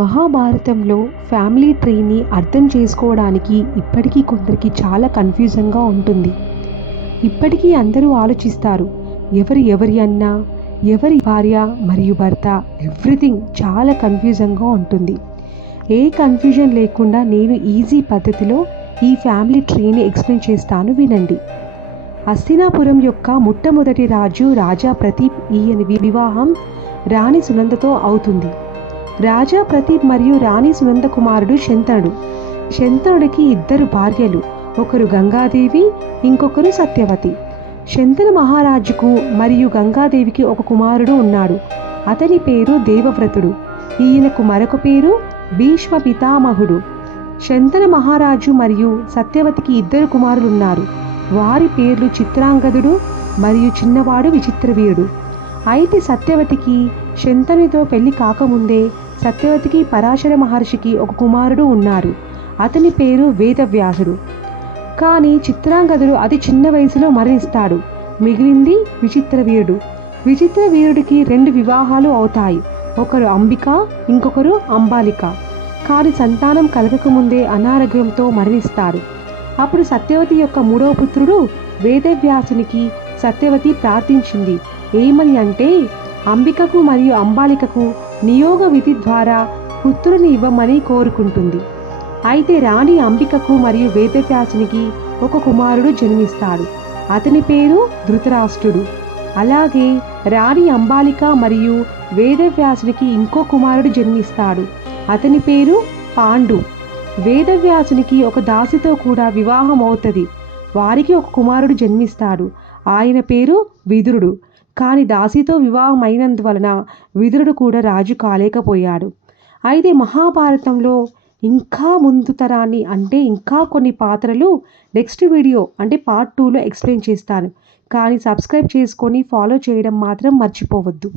మహాభారతంలో ఫ్యామిలీ ట్రీని అర్థం చేసుకోవడానికి ఇప్పటికీ కొందరికి చాలా కన్ఫ్యూజన్గా ఉంటుంది. ఇప్పటికీ అందరూ ఆలోచిస్తారు, ఎవరి అన్న, ఎవరి భార్య మరియు భర్త, ఎవ్రీథింగ్ చాలా కన్ఫ్యూజన్గా ఉంటుంది. ఏ కన్ఫ్యూజన్ లేకుండా నేను ఈజీ పద్ధతిలో ఈ ఫ్యామిలీ ట్రీని ఎక్స్ప్లెయిన్ చేస్తాను, వినండి. హస్తినాపురం యొక్క మొట్టమొదటి రాజు రాజా ప్రతీప్. ఈయన వివాహం రాణి సునందతో అవుతుంది. రాజా ప్రతీప్ మరియు రాణి సునంద కుమారుడు శంతనుడు. శంతనుడికి ఇద్దరు భార్యలు, ఒకరు గంగాదేవి, ఇంకొకరు సత్యవతి. శంతన మహారాజుకు మరియు గంగాదేవికి ఒక కుమారుడు ఉన్నాడు. అతని పేరు దేవవ్రతుడు. ఈయనకు మరొక పేరు భీష్మ పితామహుడు. శంతన మహారాజు మరియు సత్యవతికి ఇద్దరు కుమారులున్నారు. వారి పేర్లు చిత్రాంగదుడు మరియు చిన్నవాడు విచిత్రవీరుడు. అయితే సత్యవతికి శంతనుడితో పెళ్లి కాకముందే సత్యవతికి పరాశర మహర్షికి ఒక కుమారుడు ఉన్నారు. అతని పేరు వేదవ్యాసుడు. కానీ చిత్రాంగదుడు అతి చిన్న వయసులో మరణిస్తాడు. మిగిలింది విచిత్రవీరుడు. విచిత్రవీరుడికి 2 వివాహాలు అవుతాయి. ఒకరు అంబిక, ఇంకొకరు అంబాలిక. కానీ సంతానం కలగకముందే అనారోగ్యంతో మరణిస్తాడు. అప్పుడు సత్యవతి యొక్క 3వ పుత్రుడు వేదవ్యాసునికి సత్యవతి ప్రార్థించింది. ఏమని అంటే, అంబికకు మరియు అంబాలికకు నియోగ విధి ద్వారా పుత్రుని ఇవ్వమని కోరుకుంటుంది. అయితే రాణి అంబికకు మరియు వేదవ్యాసునికి ఒక కుమారుడు జన్మిస్తాడు. అతని పేరు ధృతరాష్ట్రుడు. అలాగే రాణి అంబాలిక మరియు వేదవ్యాసునికి ఇంకో కుమారుడు జన్మిస్తాడు. అతని పేరు పాండు. వేదవ్యాసునికి ఒక దాసితో కూడా వివాహం అవుతుంది. వారికి ఒక కుమారుడు జన్మిస్తాడు. ఆయన పేరు విదురుడు. కానీ దాసితో వివాహం అయినందువలన విదురుడు కూడా రాజు కాలేకపోయాడు. అయితే మహాభారతంలో ఇంకా ముందు తరాన్ని, అంటే ఇంకా కొన్ని పాత్రలు నెక్స్ట్ వీడియో అంటే పార్ట్ 2లో ఎక్స్ప్లెయిన్ చేస్తాను. కానీ సబ్స్క్రైబ్ చేసుకొని ఫాలో చేయడం మాత్రం మర్చిపోవద్దు.